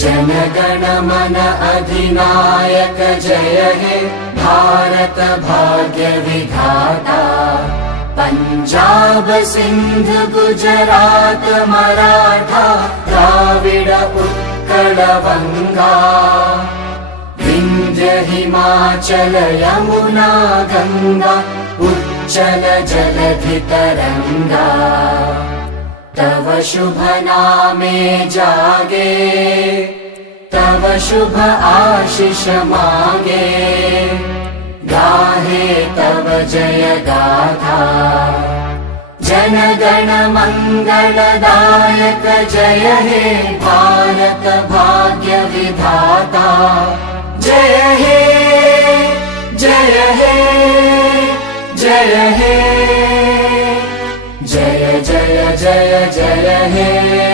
जनगण मन अधिनायक जय हे भारत भाग्य विधाता। पंजाब सिंध गुजरात मराठा द्राविड उत्कल वंगा। विंध्य हिमाचल यमुना गंगा उच्चल जलधि तरंगा। तव शुभ नामे जागे तव शुभ आशीष मांगे। गाहे तव जय गाथा जनगण मंगलदायक जय हे भारत भाग्य विधाता। जय हे जय हे जय हे जय जय जय जय हे।